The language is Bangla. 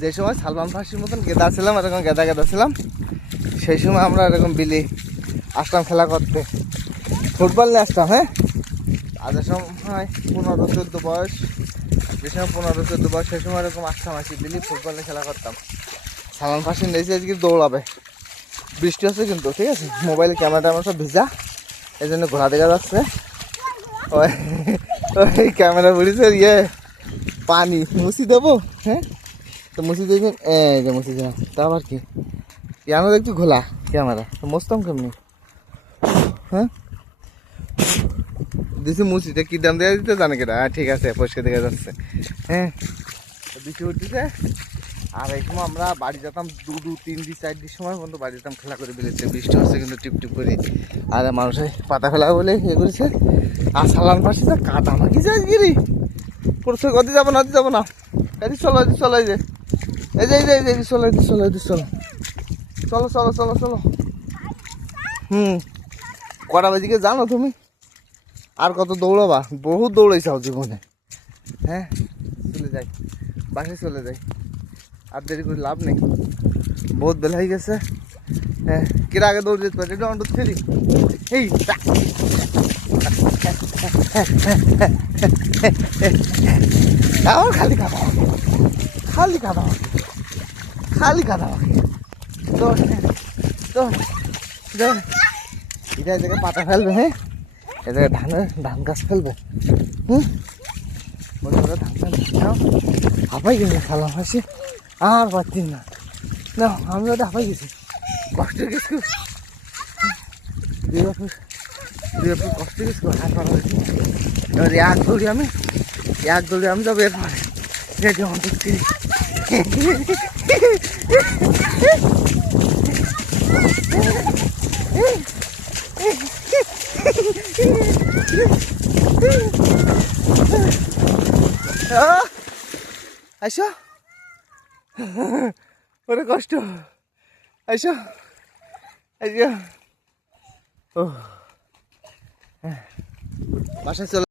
যে সময় সালমান ফাঁসির মতন গেদা ছিলাম, এরকম গেদা গেদা ছিলাম, সেই সময় আমরা এরকম বিলি আসতাম খেলা করতে, ফুটবল নিয়ে আসতাম। হ্যাঁ, আর যে সময় 15-14 বয়স, যে সময় 15-14 বয়স, সেই সময় এরকম আসতাম, আসি বিলি ফুটবল নিয়ে খেলা করতাম। সালমান ফাঁসি নিয়েছি আজকে দৌড়াবে, বৃষ্টি হচ্ছে কিন্তু, ঠিক আছে, মোবাইলে ক্যামেরাটা আমার সব ভিজা, এই জন্য ঘোরা দেখা যাচ্ছে। ওই ক্যামেরা পড়েছে ইয়ে পানি মুছি দেবো। হ্যাঁ, তো মুছি দেখবেন, এই যে মুছি দিলাম, তা আবার কি জানো একটু ঘোলা ক্যামেরা, তো মুছতাম কেমনি? হ্যাঁ, দিছি মুছিতে কি দাম দেওয়া দিতে জানে কেটা? হ্যাঁ, ঠিক আছে, পরিষ্কার দেখা যাচ্ছে। হ্যাঁ, বৃষ্টি উঠতেছে, আর এই সময় আমরা বাড়ি যেতাম 2-3-4 সময় পর্যন্ত বাড়ি যেতাম খেলা করে বেরিয়েছে। বৃষ্টি হচ্ছে কিন্তু টিপটিপ করে, আর মানুষের পাতা ফেলা বলে ইয়ে করেছে। আর সালাম পাশে যা কাদা মাখি যায় গিরি পড়ছে, অতি যাবো না, অতি যাবো না, এদিক চলো, এদিক চলো, এই যে এই যে এই যে এদিক চলো, এদিক চলো, এদিক চলো, চলো চলো চলো চলো। কটা বাজিকে জানো তুমি? আর কত দৌড়াবা? বহুত দৌড়াইছাও জীবনে। হ্যাঁ, চলে যাই, বাসায় চলে যাই, আর দেরি করে লাভ নেই, বহুত বেলা হয়ে গেছে। হ্যাঁ, কিরা আগে দৌড় যেতে পারে, এটা ছেড়ি এই আমার খালি কাদা, খালি কাদা, খালি কাদা। তো এটা এই জায়গায় পাতা ফেলবে, হ্যাঁ, এ জায়গায় ধান গাছ ফেলবে। মনে করে ধান গাছ হাঁপাই গেছে, খালাম হাসি আর পারছি না, না আমি ওটা হাঁপাই গেছি, কষ্ট গেছি, কষ্ট গেছি, হাত পাড়া হয়েছি। এবার এক দৌড়ি আমি যাবো, এরপরে রেডি হন দেখছি। আইসো, ওরে কষ্ট, আইসো, আইসো, ও বাসায় চলে